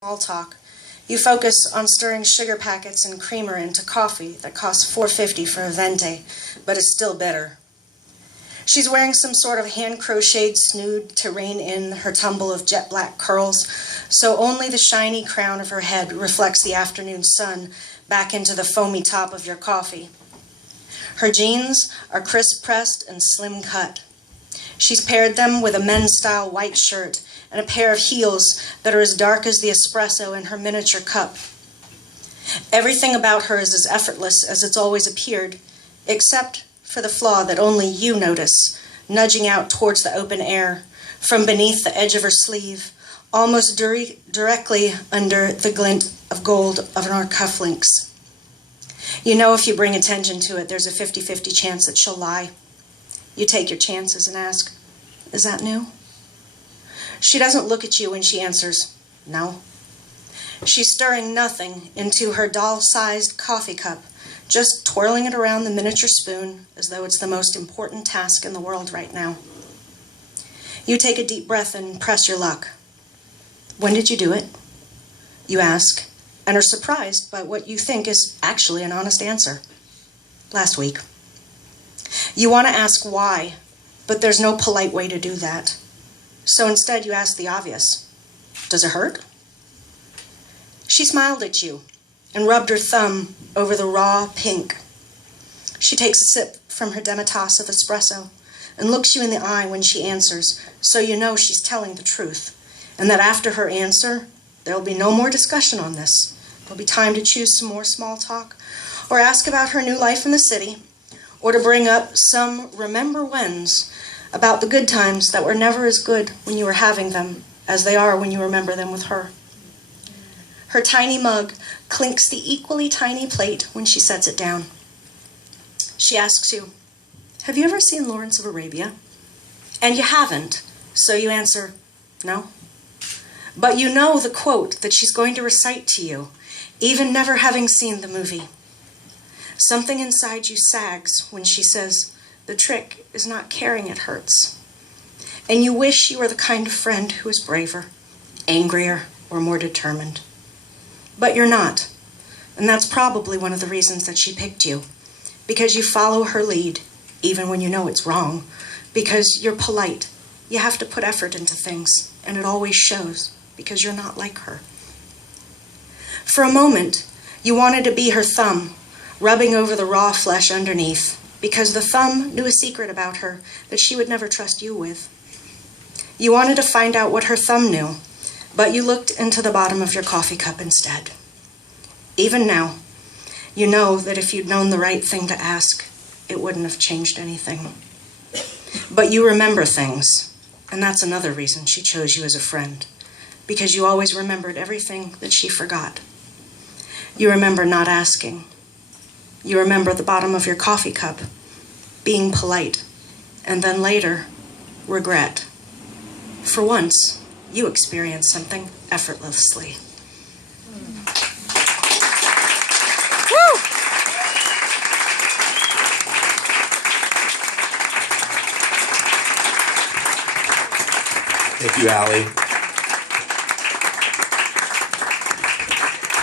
Small talk. You focus on stirring sugar packets and creamer into coffee that costs $4.50 for a venti, but is still bitter. She's wearing some sort of hand-crocheted snood to rein in her tumble of jet-black curls, so only the shiny crown of her head reflects the afternoon sun back into the foamy top of your coffee. Her jeans are crisp-pressed and slim-cut. She's paired them with a men's-style white shirt and a pair of heels that are as dark as the espresso in her miniature cup. Everything about her is as effortless as it's always appeared, except for the flaw that only you notice, nudging out towards the open air, from beneath the edge of her sleeve, almost directly under the glint of gold of her cufflinks. You know if you bring attention to it, there's a 50-50 chance that she'll lie. You take your chances and ask, "Is that new?" She doesn't look at you when she answers, "No." She's stirring nothing into her doll-sized coffee cup, just twirling it around the miniature spoon as though it's the most important task in the world right now. You take a deep breath and press your luck. "When did you do it?" you ask, and are surprised by what you think is actually an honest answer. "Last week." You want to ask why, but there's no polite way to do that. So instead you ask the obvious. "Does it hurt?" She smiled at you and rubbed her thumb over the raw pink. She takes a sip from her demi-tasse of espresso and looks you in the eye when she answers, so you know she's telling the truth, and that after her answer, there'll be no more discussion on this. There'll be time to choose some more small talk, or ask about her new life in the city, or to bring up some remember-whens about the good times that were never as good when you were having them as they are when you remember them with her. Her tiny mug clinks the equally tiny plate when she sets it down. She asks you, "Have you ever seen Lawrence of Arabia?" And you haven't, so you answer, "No." But you know the quote that she's going to recite to you, even never having seen the movie. Something inside you sags when she says, "The trick is not caring it hurts." And you wish you were the kind of friend who is braver, angrier, or more determined. But you're not, and that's probably one of the reasons that she picked you, because you follow her lead, even when you know it's wrong, because you're polite. You have to put effort into things, and it always shows, because you're not like her. For a moment, you wanted to be her thumb, rubbing over the raw flesh underneath, because the thumb knew a secret about her that she would never trust you with. You wanted to find out what her thumb knew, but you looked into the bottom of your coffee cup instead. Even now, you know that if you'd known the right thing to ask, it wouldn't have changed anything. But you remember things, and that's another reason she chose you as a friend, because you always remembered everything that she forgot. You remember not asking. You remember the bottom of your coffee cup, being polite, and then later, regret. For once, you experienced something effortlessly. Woo! Thank you, Allie.